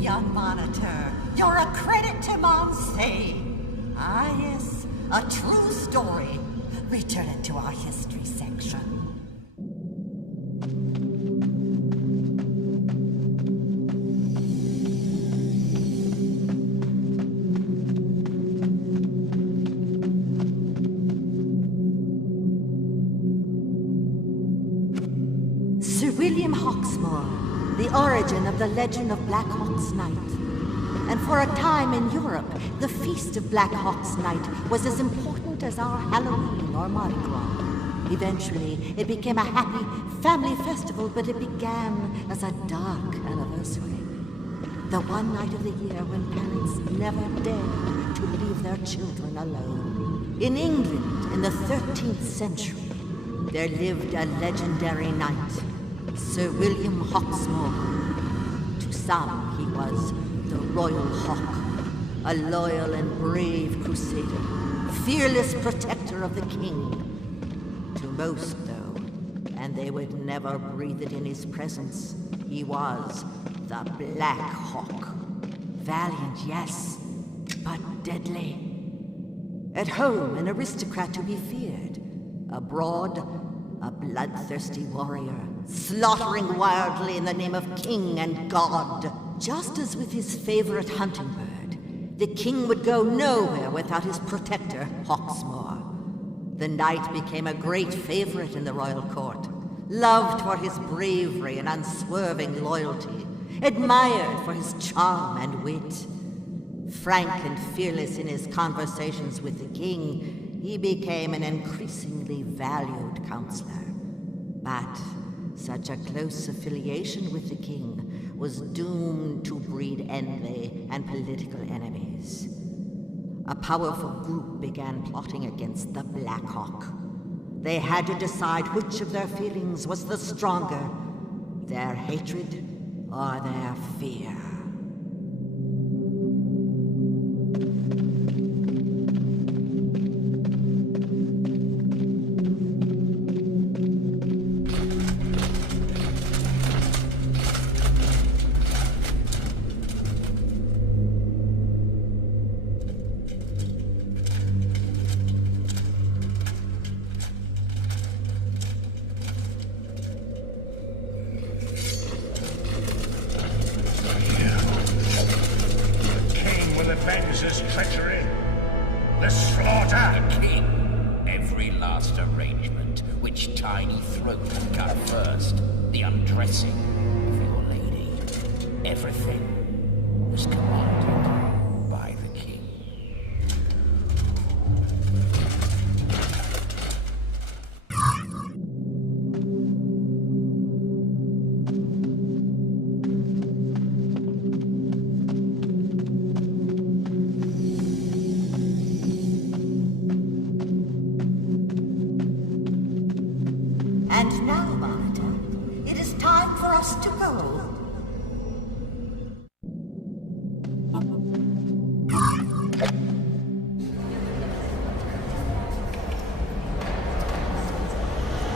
Young monitor, you're a credit to Marseille. Ah, yes, a true story. Return it to our history section. Sir William Hawksmoor, the origin of the legend of Black Hawk's Night. And for a time in Europe, the Feast of Black Hawk's Night was as important as our Halloween or Mardi Gras. Eventually, it became a happy family festival, but it began as a dark anniversary. The one night of the year when parents never dared to leave their children alone. In England, in the 13th century, there lived a legendary knight, Sir William Hawksmoor. To some, he was the Royal Hawk, a loyal and brave crusader, fearless protector of the king. To most, though, and they would never breathe it in his presence, he was the Black Hawk. Valiant, yes, but deadly. At home, an aristocrat to be feared. Abroad, a bloodthirsty warrior, slaughtering wildly in the name of king and god. Just as with his favorite hunting bird, the king would go nowhere without his protector, Hawksmoor. The knight became a great favorite in the royal court, loved for his bravery and unswerving loyalty, admired for his charm and wit. Frank and fearless in his conversations with the king, he became an increasingly valued counselor. But such a close affiliation with the king was doomed to breed envy and political enemies. A powerful group began plotting against the Black Hawk. They had to decide which of their feelings was the stronger, their hatred or their fear. His treachery, the slaughter. The king. Every last arrangement. Which tiny throat would cut first. The undressing of your lady. Everything was commanded by the king. And now, Monitor, it is time for us to go.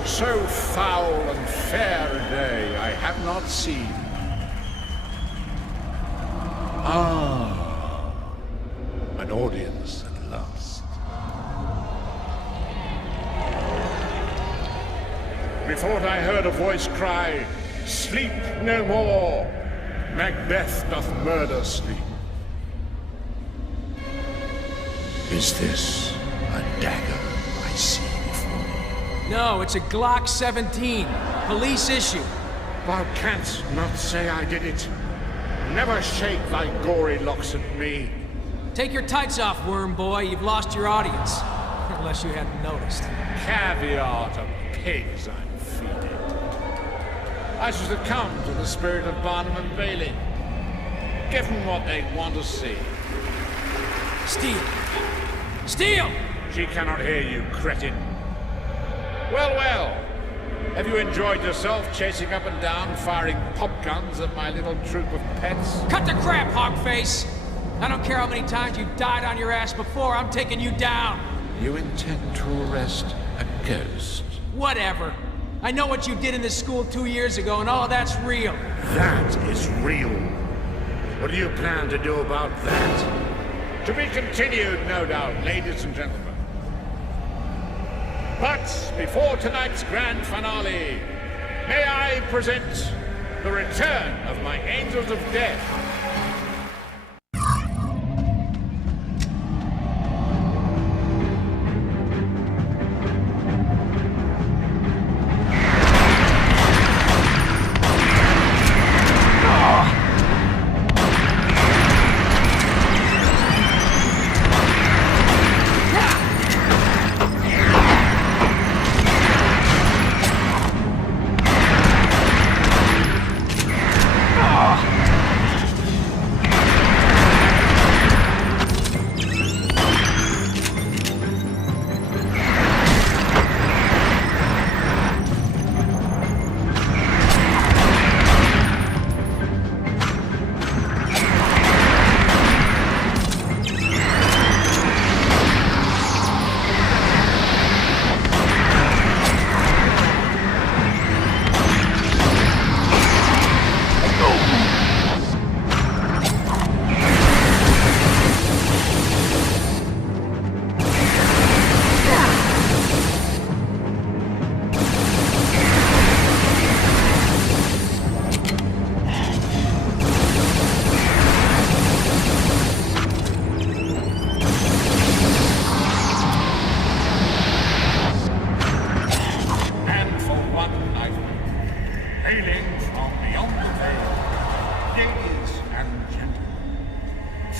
So foul and fair a day I have not seen. Ah, an audience at last. Methought I heard a voice cry, "Sleep no more! Macbeth doth murder sleep." Is this a dagger I see before me? No, it's a Glock 17. Police issue. Thou canst not say I did it. Never shake thy gory locks at me. Take your tights off, worm boy. You've lost your audience. Unless you hadn't noticed. Caviar to pigs I'm feeding. I shall succumb to the spirit of Barnum and Bailey. Give them what they want to see. Steal! Steal! She cannot hear you, cretin. Well, well. Have you enjoyed yourself chasing up and down, firing pop guns at my little troop of pets? Cut the crap, hogface! I don't care how many times you died on your ass before, I'm taking you down! You intend to arrest a ghost? Whatever. I know what you did in this school 2 years ago, and all that's real. That is real. What do you plan to do about that? To be continued, no doubt, ladies and gentlemen. But before tonight's grand finale, may I present the return of my Angels of Death.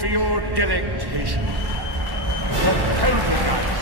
For your delectation, the pulverizers.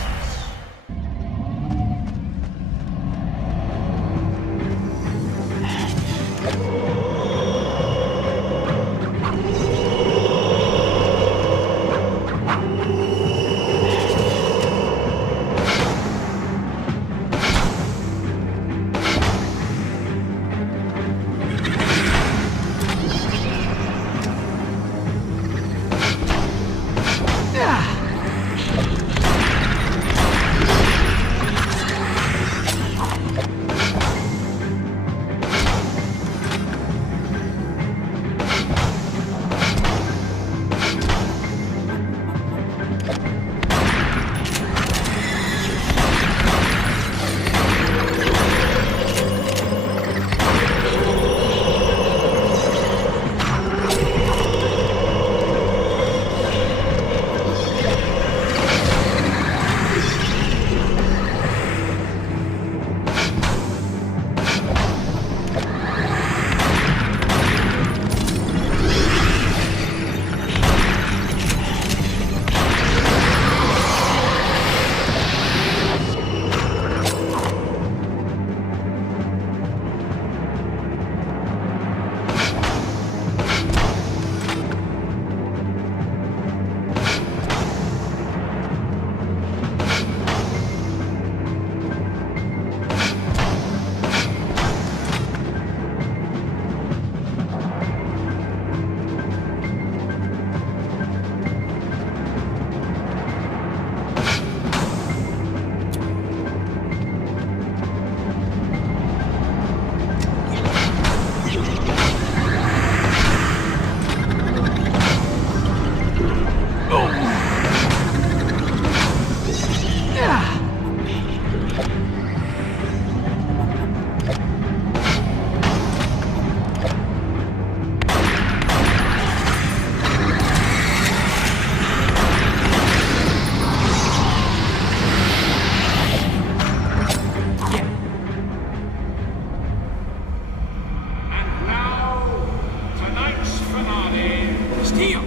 Steel!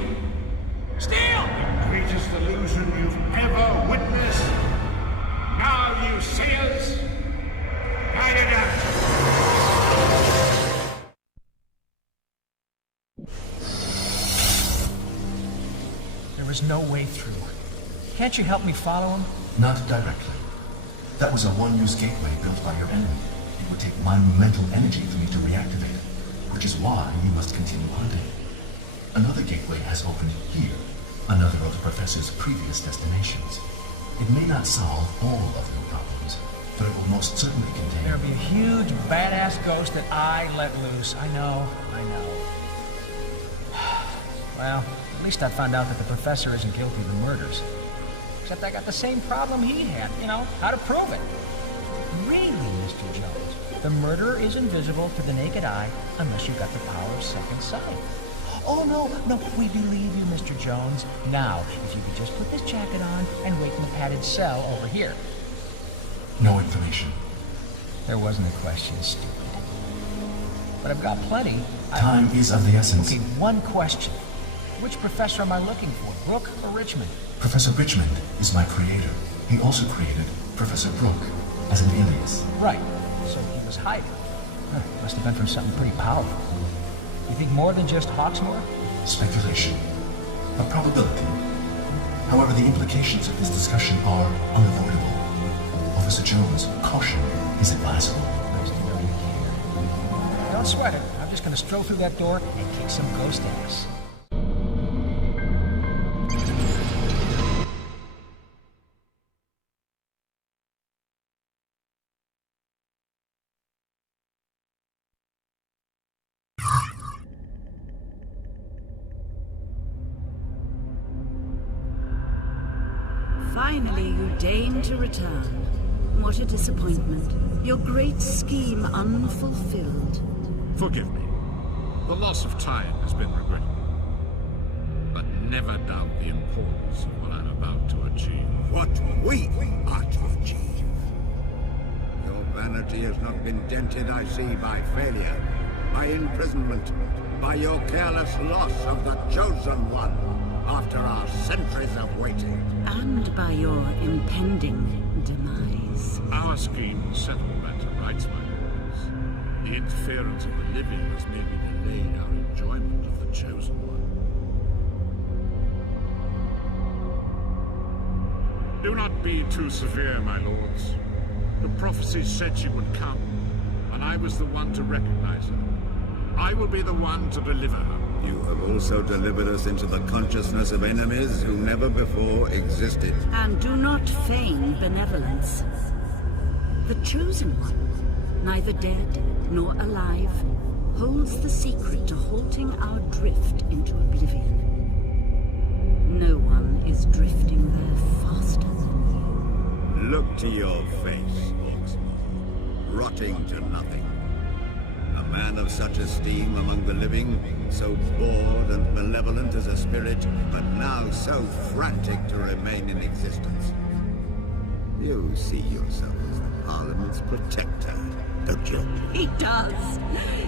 Steel! The greatest illusion you've ever witnessed. Now you see us. Now you don't. There is no way through. Can't you help me follow him? Not directly. That was a one-use gateway built by your enemy. It would take monumental energy for me to reactivate it, which is why you must continue hunting. Another gateway has opened here, another of the Professor's previous destinations. It may not solve all of your problems, but it will most certainly contain... There'll be a huge, badass ghost that I let loose. I know. Well, at least I found out that the Professor isn't guilty of the murders. Except I got the same problem he had. You know, how to prove it. Really, Mr. Jones, the murderer is invisible to the naked eye unless you got the power of second sight. Oh, no, we believe you, Mr. Jones. Now, if you could just put this jacket on and wait in the padded cell over here. No information. There wasn't a question, stupid. But I've got plenty. Time is of the essence. Okay, one question. Which professor am I looking for, Brooke or Richmond? Professor Richmond is my creator. He also created Professor Brooke as an alias. Right, so he was hiding. Must have been from something pretty powerful. You think more than just Hawksmoor? Speculation. A probability. However, the implications of this discussion are unavoidable. Officer Jones, caution is advisable. Nice to know you care. Don't sweat it. I'm just gonna stroll through that door and kick some ghost ass. Finally, you deign to return. What a disappointment. Your great scheme unfulfilled. Forgive me. The loss of time has been regrettable. But never doubt the importance of what I'm about to achieve. What we are to achieve. Your vanity has not been dented, I see, by failure, by imprisonment, by your careless loss of the Chosen One after our centuries of waiting. And by your impending demise. Our scheme will settle matter rights, my lords. The interference of the living has merely delayed our enjoyment of the Chosen One. Do not be too severe, my lords. The prophecy said she would come, and I was the one to recognize her. I will be the one to deliver her. You have also delivered us into the consciousness of enemies who never before existed. And do not feign benevolence. The Chosen One, neither dead nor alive, holds the secret to halting our drift into oblivion. No one is drifting there faster than you. Look to your face, Hawksmoor, rotting to nothing. A man of such esteem among the living, so bored and malevolent as a spirit, but now so frantic to remain in existence. You see yourself as the Parliament's protector, don't you? He does!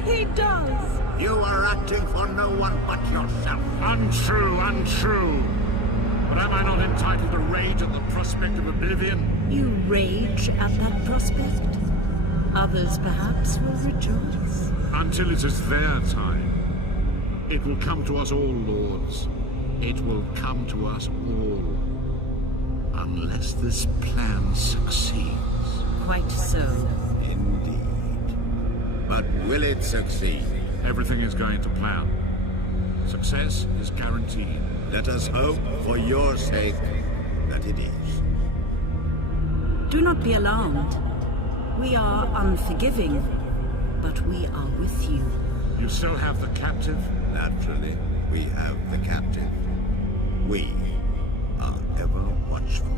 He does! You are acting for no one but yourself. Untrue. But am I not entitled to rage at the prospect of oblivion? You rage at that prospect. Others perhaps will rejoice. Until it is their time. It will come to us all, lords. It will come to us all. Unless this plan succeeds. Quite so. Indeed. But will it succeed? Everything is going to plan. Success is guaranteed. Let us hope, for your sake, that it is. Do not be alarmed. We are unforgiving, but we are with you. You still have the captive? Naturally, we have the captive. We are ever watchful.